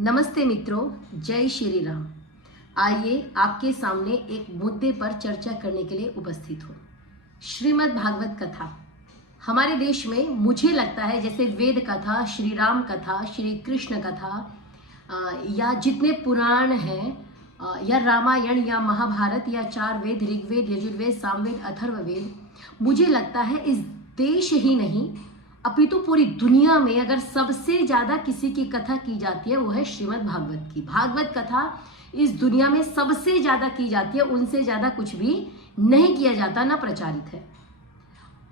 नमस्ते मित्रों, जय श्री राम। आइए आपके सामने एक मुद्दे पर चर्चा करने के लिए उपस्थित हूँ। श्रीमद् भागवत कथा हमारे देश में मुझे लगता है जैसे वेद कथा, श्री राम कथा, श्री कृष्ण कथा या जितने पुराण हैं या रामायण या महाभारत या चार वेद, ऋग्वेद, यजुर्वेद, सामवेद, अथर्ववेद, मुझे लगता है इस देश ही नहीं अपितु पूरी दुनिया में अगर सबसे ज्यादा किसी की कथा की जाती है वो है श्रीमद् भागवत की। भागवत कथा इस दुनिया में सबसे ज्यादा की जाती है, उनसे ज्यादा कुछ भी नहीं किया जाता, ना प्रचारित है।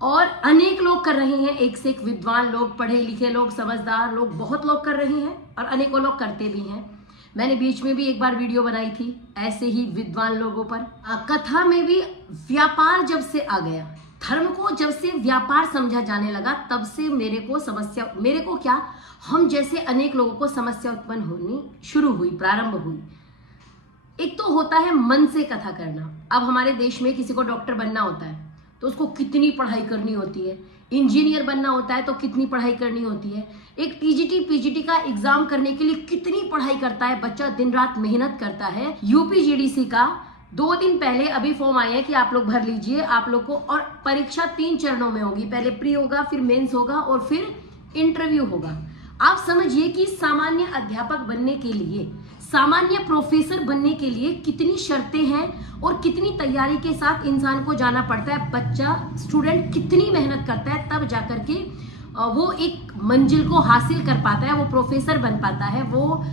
और अनेक लोग कर रहे हैं, एक से एक विद्वान लोग, पढ़े लिखे लोग, समझदार लोग, बहुत लोग कर रहे हैं और अनेकों लोग करते भी हैं। मैंने बीच में भी एक बार वीडियो बनाई थी ऐसे ही विद्वान लोगों पर। कथा में भी व्यापार जब से आ गया, धर्म को जब से व्यापार समझा जाने लगा, तब से मेरे को क्या, हम जैसे अनेक लोगों को समस्या उत्पन्न होनी शुरू हुई, प्रारंभ हुई। एक तो होता है मन से कथा करना। अब हमारे देश में किसी को डॉक्टर बनना होता है तो उसको कितनी पढ़ाई करनी होती है, इंजीनियर बनना होता है तो कितनी पढ़ाई करनी होती है, एक टीजीटी पीजीटी का एग्जाम करने के लिए कितनी पढ़ाई करता है बच्चा, दिन रात मेहनत करता है। यूपीजीडीसी का 2 दिन पहले अभी फॉर्म आया है कि आप लोग भर लीजिए आप लोग को, और परीक्षा 3 चरणों में होगी, पहले प्री होगा, फिर मेंस होगा और फिर इंटरव्यू होगा। आप समझिए कि सामान्य अध्यापक बनने के लिए, सामान्य प्रोफेसर बनने के लिए कितनी शर्तें हैं और कितनी तैयारी के साथ इंसान को जाना पड़ता है। बच्चा, स्टूडेंट कितनी मेहनत करता है तब जाकर के वो एक मंजिल को हासिल कर पाता है, वो प्रोफेसर बन पाता है, वो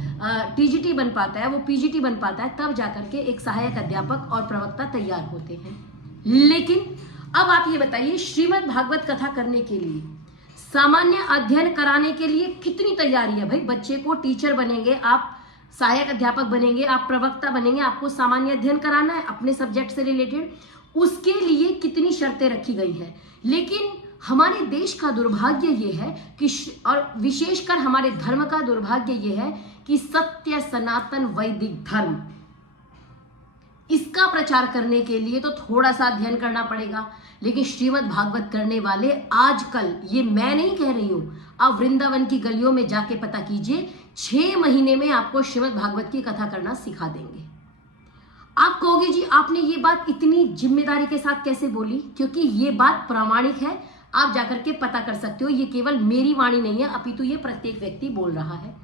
टीजीटी बन पाता है, वो पीजीटी बन पाता है, तब जाकर के एक सहायक अध्यापक और प्रवक्ता तैयार होते हैं। लेकिन अब आप ये बताइए, श्रीमद् भागवत कथा करने के लिए, सामान्य अध्ययन कराने के लिए कितनी तैयारी है भाई। बच्चे को टीचर बनेंगे आप, सहायक अध्यापक बनेंगे आप, प्रवक्ता बनेंगे, आपको सामान्य अध्ययन कराना है अपने सब्जेक्ट से रिलेटेड, उसके लिए कितनी शर्तें रखी गई है। लेकिन हमारे देश का दुर्भाग्य ये है कि, और विशेषकर हमारे धर्म का दुर्भाग्य ये है कि सत्य सनातन वैदिक धर्म, इसका प्रचार करने के लिए तो थोड़ा सा अध्ययन करना पड़ेगा। लेकिन श्रीमद् भागवत करने वाले आजकल, ये मैं नहीं कह रही हूं, आप वृंदावन की गलियों में जाके पता कीजिए, 6 महीने में आपको श्रीमद् भागवत की कथा करना सिखा देंगे। आप कहोगे जी आपने ये बात इतनी जिम्मेदारी के साथ कैसे बोली, क्योंकि ये बात प्रामाणिक है, आप जाकर के पता कर सकते हो। ये केवल मेरी वाणी नहीं है, अपितु ये प्रत्येक व्यक्ति बोल रहा है।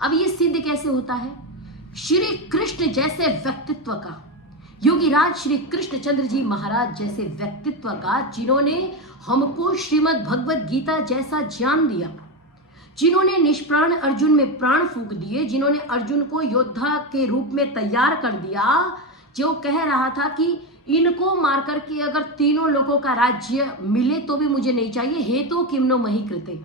अब ये सिद्ध कैसे होता है? श्री कृष्ण जैसे व्यक्तित्व का, योगीराज श्री कृष्णचंद्र जी महाराज जैसे व्यक्तित्व का, जिन्होंने हमको श्रीमद् भगवत गीता जैसा ज्ञान दिया, जिन्होंने निष्प्राण अर्जुन में प्राण फूंक दिए, जिन्होंने अर्जुन को योद्धा के रूप में तैयार कर दिया, जो कह रहा था कि इनको मार करके अगर तीनों लोगों का राज्य मिले तो भी मुझे नहीं चाहिए, हे तो किम्नो मही कृते,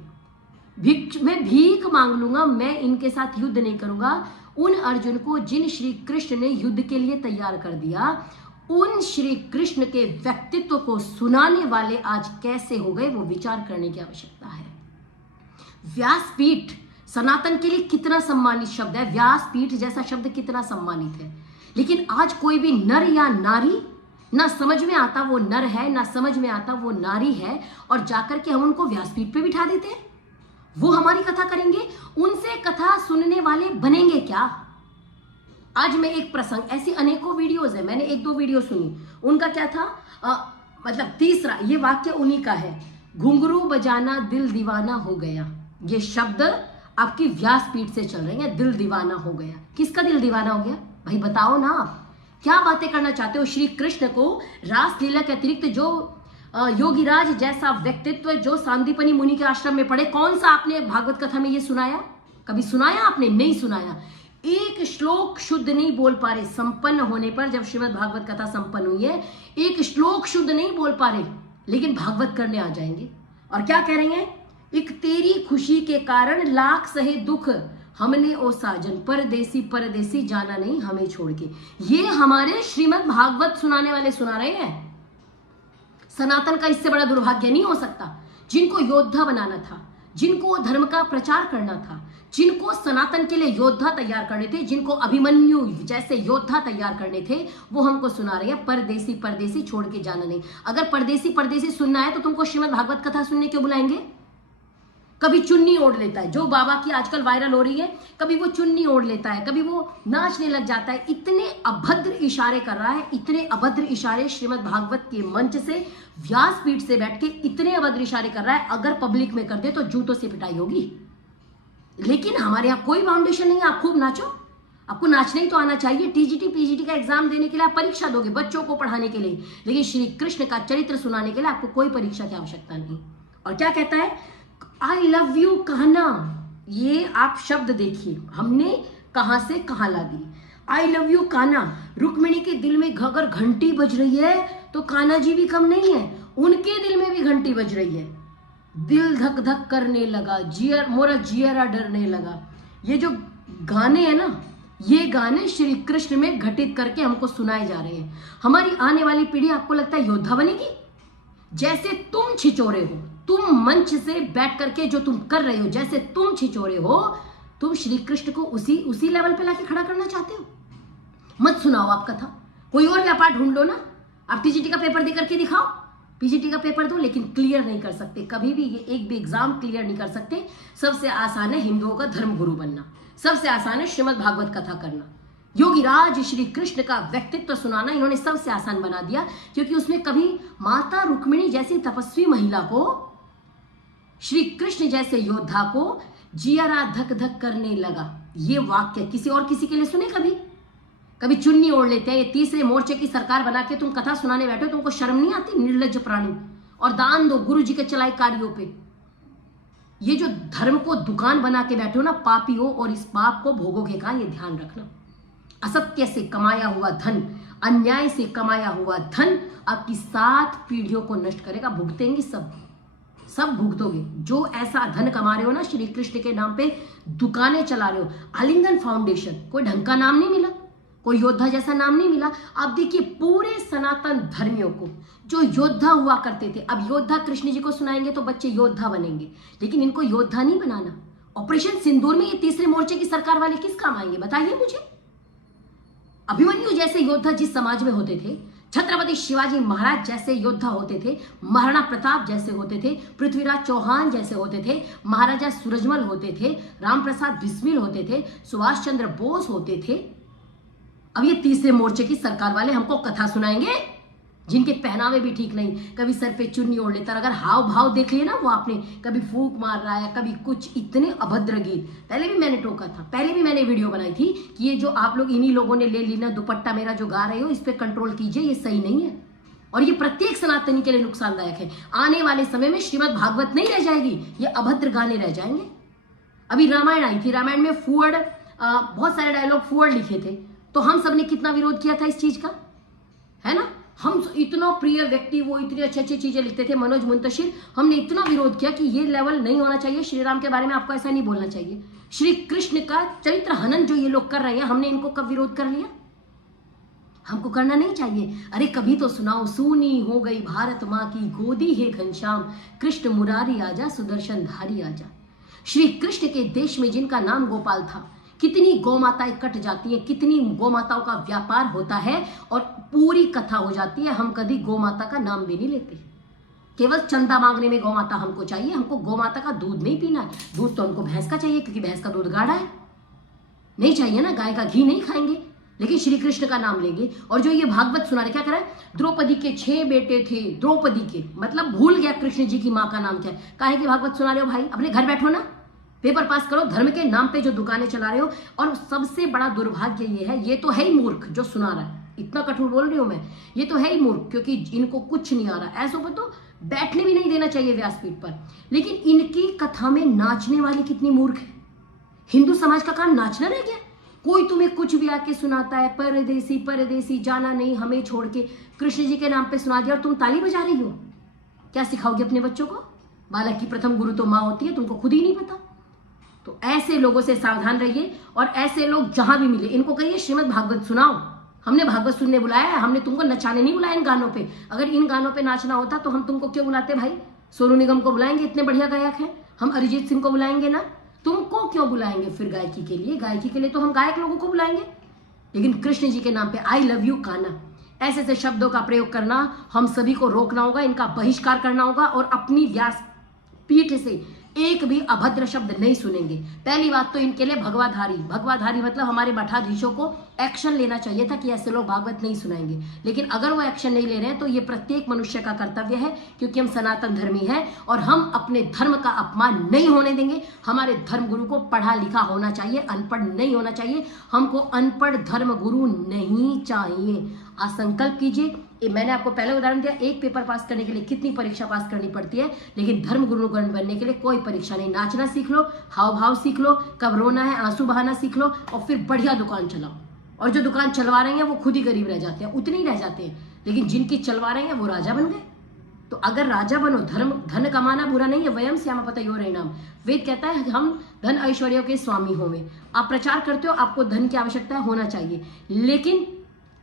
मैं भीख मांग लूंगा, मैं इनके साथ युद्ध नहीं करूंगा। उन अर्जुन को जिन श्री कृष्ण ने युद्ध के लिए तैयार कर दिया, उन श्री कृष्ण के व्यक्तित्व को सुनाने वाले आज कैसे हो गए, वो विचार करने की आवश्यकता है। व्यासपीठ सनातन के लिए कितना सम्मानित शब्द है, व्यासपीठ जैसा शब्द कितना सम्मानित है। लेकिन आज कोई भी नर या नारी, ना समझ में आता वो नर है, ना समझ में आता वो नारी है, और जाकर के हम उनको व्यासपीठ पे बिठा देते हैं, वो हमारी कथा करेंगे। उनसे कथा सुनने वाले बनेंगे क्या? आज मैं एक प्रसंग, ऐसी अनेकों वीडियोज है, मैंने 1-2 वीडियो सुनी, उनका क्या था, मतलब तीसरा ये वाक्य उन्हीं का है, घुंघरू बजाना दिल दीवाना हो गया। ये शब्द आपकी व्यासपीठ से चल रहे हैं, दिल दीवाना हो गया। किसका दिल दीवाना हो गया भाई, बताओ ना आप क्या बातें करना चाहते हो। श्री कृष्ण को रासलीला के अतिरिक्त जो योगीराज जैसा व्यक्तित्व, जो सांदीपनी मुनि के आश्रम में पढ़े, कौन सा आपने भागवत कथा में ये सुनाया? कभी सुनाया आपने? नहीं सुनाया। एक श्लोक शुद्ध नहीं बोल पा रहे, संपन्न होने पर, जब श्रीमद् भागवत कथा संपन्न हुई है, एक श्लोक शुद्ध नहीं बोल पा रहे, लेकिन भागवत करने आ जाएंगे और क्या कह रहे हैं, एक तेरी खुशी के कारण लाख सहे दुख हमने ओ साजन, परदेसी परदेसी जाना नहीं हमें छोड़ के। ये हमारे श्रीमद् भागवत सुनाने वाले सुना रहे हैं। सनातन का इससे बड़ा दुर्भाग्य नहीं हो सकता। जिनको योद्धा बनाना था, जिनको धर्म का प्रचार करना था, जिनको सनातन के लिए योद्धा तैयार करने थे, जिनको अभिमन्यु जैसे योद्धा तैयार करने थे, वो हमको सुना रहे हैं परदेसी परदेसी छोड़ के जाना नहीं। अगर परदेसी परदेसी सुनना है तो तुमको श्रीमद् भागवत कथा सुनने क्यों बुलाएंगे? कभी चुन्नी ओढ़ लेता है, जो बाबा की आजकल वायरल हो रही है, कभी वो चुन्नी ओढ़ लेता है, कभी वो नाचने लग जाता है। इतने अभद्र इशारे कर रहा है, इतने अभद्र इशारे श्रीमद् भागवत के मंच से, व्यासपीठ से बैठ के इतने अभद्र इशारे कर रहा है, अगर पब्लिक में कर दे तो जूतों से पिटाई होगी। लेकिन हमारे यहाँ कोई फाउंडेशन नहीं है, आप खूब नाचो, आपको नाचना ही तो आना चाहिए। टीजीटी पीजीटी का एग्जाम देने के लिए आप परीक्षा दोगे, बच्चों को पढ़ाने के लिए, लेकिन श्री कृष्ण का चरित्र सुनाने के लिए आपको कोई परीक्षा की आवश्यकता नहीं। और क्या कहता है, आई लव यू कान्हा, ये आप शब्द देखिए, हमने कहां से कहां ला दी। I love you Kanha, Rukmini के दिल में अगर घंटी बज रही है तो कान्हा जी भी कम नहीं है, उनके दिल में भी घंटी बज रही है। दिल धक धक करने लगा, मोरा जियरा डरने लगा। ये जो गाने हैं ना, ये गाने श्री कृष्ण में घटित करके हमको सुनाए जा रहे हैं। हमारी आने वाली पीढ़ी आपको लगता है योद्धा बनेगी? जैसे तुम छिचोरे हो, तुम मंच से बैठ करके जो तुम कर रहे हो, जैसे तुम छिचोरे हो, तुम श्री कृष्ण को उसी लेवल पे लाके खड़ा करना चाहते हो? मत सुनाओ आप कथा, कोई और व्यापार ढूंढ लो ना। आप टीजीटी का पेपर दे करके दिखाओ, पीजीटी का पेपर दो, लेकिन क्लियर नहीं कर सकते कभी भी, ये एक भी एग्जाम क्लियर नहीं कर सकते। सबसे आसान है हिंदुओं का धर्म गुरु बनना, सबसे आसान है श्रीमद् भागवत कथा करना। योगीराज श्री कृष्ण का व्यक्तित्व सुनाना इन्होंने सबसे आसान बना दिया, क्योंकि उसमें कभी माता रुक्मिणी जैसी तपस्वी महिला को, श्री कृष्ण जैसे योद्धा को जियरा धक धक करने लगा। ये वाक्य किसी और किसी के लिए सुने कभी चुन्नी ओढ़ लेते हैं। ये तीसरे मोर्चे की सरकार बना के तुम कथा सुनाने बैठे हो, तुमको शर्म नहीं आती? निर्लज्ज प्राणी। और दान दो गुरु जी के चलाए कार्यों पे। ये जो धर्म को दुकान बना के बैठे हो ना, पापी हो, और इस पाप को भोगोगे कहां, ये ध्यान रखना। असत्य से कमाया हुआ धन, अन्याय से कमाया हुआ धन आपकी 7 पीढ़ियों को नष्ट करेगा। भुगतेंगे सब भुगतोगे। जो ऐसा धन कमा रहे हो ना, श्री कृष्ण के नाम पे दुकानें चला रहे हो। आलिंगन फाउंडेशन, कोई ढंग का नाम नहीं मिला, कोई योद्धा जैसा नाम नहीं मिला। आप देखिए पूरे सनातन धर्मियों को जो योद्धा हुआ करते थे, अब योद्धा कृष्ण जी को सुनाएंगे तो बच्चे योद्धा बनेंगे, लेकिन इनको योद्धा नहीं बनाना। ऑपरेशन सिंदूर में ये तीसरे मोर्चे की सरकार वाले किस काम आएंगे, बताइए मुझे। अभिमन्यु जैसे योद्धा जिस समाज में होते थे, छत्रपति शिवाजी महाराज जैसे योद्धा होते थे, महाराणा प्रताप जैसे होते थे, पृथ्वीराज चौहान जैसे होते थे, महाराजा सूरजमल होते थे, रामप्रसाद बिस्मिल होते थे, सुभाष चंद्र बोस होते थे। अब ये तीसरे मोर्चे की सरकार वाले हमको कथा सुनाएंगे, जिनके पहनावे भी ठीक नहीं, कभी सर पे चुन्नी ओढ़ लेता, अगर हाव भाव देख लिए ना वो आपने, कभी फूंक मार रहा है, कभी कुछ, इतने अभद्र गीत। पहले भी मैंने टोका था, पहले भी मैंने वीडियो बनाई थी कि ये जो आप लोग इन्हीं लोगों ने ले ली ना दुपट्टा मेरा जो गा रहे हो, इस पे कंट्रोल कीजिए, ये सही नहीं है और ये प्रत्येक सनातनी के लिए नुकसानदायक है। आने वाले समय में श्रीमद् भागवत नहीं रह जाएगी, ये अभद्र गाने रह जाएंगे। अभी रामायण आई थी, रामायण में फूअड़, बहुत सारे डायलॉग फूअड़ लिखे थे, तो हम सबने कितना विरोध किया था इस चीज का, है ना। हम इतना प्रिय व्यक्ति, वो इतनी अच्छी अच्छी चीजें लिखते थे, मनोज मुंतशिर, हमने इतना विरोध किया कि ये लेवल नहीं होना चाहिए। श्री राम के बारे में आपको ऐसा नहीं बोलना चाहिए। श्री कृष्ण का चरित्र हनन जो ये लोग कर रहे हैं, हमने इनको कब विरोध कर लिया? हमको करना नहीं चाहिए। अरे कभी तो सुनाओ, सूनी हो गई भारत माँ की गोदी है घनश्याम, कृष्ण मुरारी आजा, सुदर्शन धारी आजा। श्री कृष्ण के देश में जिनका नाम गोपाल था, कितनी गौमाताएं कट जाती हैं, कितनी गौमाताओं का व्यापार होता है और पूरी कथा हो जाती है। हम कभी गौमाता का नाम भी नहीं लेते, केवल चंदा मांगने में गौमाता हमको चाहिए। हमको गौमाता का दूध नहीं पीना है, दूध तो हमको भैंस का चाहिए, क्योंकि भैंस का दूध गाढ़ा है, नहीं चाहिए ना, गाय का घी नहीं खाएंगे, लेकिन श्री कृष्ण का नाम लेंगे। और जो ये भागवत सुना रहे, क्या करा है, द्रौपदी के 6 बेटे थे, द्रौपदी के, मतलब भूल गया कृष्ण जी की माँ का नाम क्या है। काहे की भागवत सुना रहे हो भाई? अपने घर बैठो ना, पेपर पास करो। धर्म के नाम पे जो दुकानें चला रहे हो, और सबसे बड़ा दुर्भाग्य ये है, ये तो है ही मूर्ख जो सुना रहा है, इतना कठोर बोल रही हूं मैं, ये तो है ही मूर्ख, क्योंकि इनको कुछ नहीं आ रहा। ऐसों पर तो बैठने भी नहीं देना चाहिए व्यासपीठ पर, लेकिन इनकी कथा में नाचने वाले कितनी मूर्ख है। हिंदू समाज का काम नाचना रह गया। कोई तुम्हें कुछ भी आके सुनाता है, परदेसी परदेसी जाना नहीं हमें छोड़ के, कृष्ण जी के नाम पे सुना दिया और तुम ताली बजा रही हो। क्या सिखाओगे अपने बच्चों को? बालक की प्रथम गुरु तो माँ होती है, तुमको खुद ही नहीं पता। तो ऐसे लोगों से सावधान रहिए, और ऐसे लोग जहां भी मिले इनको कहिए श्रीमद् भागवत सुनाओ। हमने भागवत सुनने बुलाया है, हमने तुमको नचाने नहीं बुलाया इन गानों पे। अगर इन गानों पे नाचना होता तो हम तुमको क्यों बुलाते भाई? सोनू निगम को बुलाएंगे, इतने बढ़िया गायक हैं। हम अरिजीत सिंह को बुलाएंगे ना, तुमको क्यों बुलाएंगे फिर गायकी के लिए? गायकी के लिए तो हम गायक लोगों को बुलाएंगे, लेकिन कृष्ण जी के नाम पे आई लव यू कान्हा, ऐसे ऐसे शब्दों का प्रयोग करना हम सभी को रोकना होगा, इनका बहिष्कार करना होगा, और अपनी व्यास पीठ से एक भी अभद्र शब्द नहीं सुनेंगे। पहली बात तो इनके लिए भगवाधारी मतलब हमारे मठाधीशों को एक्शन लेना चाहिए था कि ऐसे लोग भागवत नहीं सुनाएंगे, लेकिन अगर वो एक्शन नहीं ले रहे हैं तो ये प्रत्येक मनुष्य का कर्तव्य है, क्योंकि हम सनातन धर्मी हैं और हम अपने धर्म का अपमान नहीं होने देंगे। हमारे धर्म गुरु को पढ़ा लिखा होना चाहिए, अनपढ़ नहीं होना चाहिए। हमको अनपढ़ धर्म गुरु नहीं चाहिए। आज संकल्प कीजिए। मैंने आपको पहले उदाहरण दिया, एक पेपर पास करने के लिए कितनी परीक्षा पास करनी पड़ती है, लेकिन धर्म गुरु बनने के लिए कोई परीक्षा नहीं। नाचना सीख लो, हाव भाव सीख लो, कब रोना है आंसू बहाना सीख लो, और फिर बढ़िया दुकान चलाओ। और जो दुकान चलवा रहे हैं वो खुद ही गरीब रह जाते हैं, उतने ही रह जाते हैं, लेकिन जिनकी चलवा रहे हैं वो राजा बन गए। तो अगर राजा बनो, धन कमाना बुरा नहीं है। वयम श्यामपतयोरयिणाम, वेद कहता है हम धन ऐश्वर्य के स्वामी होवे। आप प्रचार करते हो, आपको धन की आवश्यकता होना चाहिए, लेकिन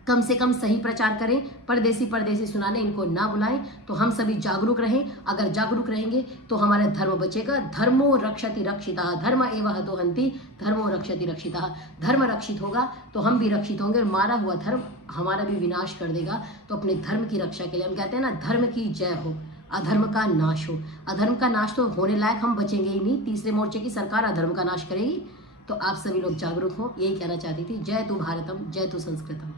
कम से कम सही प्रचार करें। परदेसी सुनाने इनको ना बुलाएं। तो हम सभी जागरूक रहें। अगर जागरूक रहेंगे तो हमारा धर्म बचेगा। धर्मो रक्षति रक्षिता, धर्म एव हतो हन्ति, धर्मो रक्षति रक्षिता। धर्म रक्षित होगा तो हम भी रक्षित होंगे, और मारा हुआ धर्म हमारा भी विनाश कर देगा। तो अपने धर्म की रक्षा के लिए हम कहते हैं ना, धर्म की जय हो, अधर्म का नाश हो। अधर्म का नाश तो होने लायक हम बचेंगे ही नहीं, तीसरे मोर्चे की सरकार अधर्म का नाश करेगी। तो आप सभी लोग जागरूक हो, यही कहना चाहती थी। जय तु भारतम, जय तु संस्कृतम।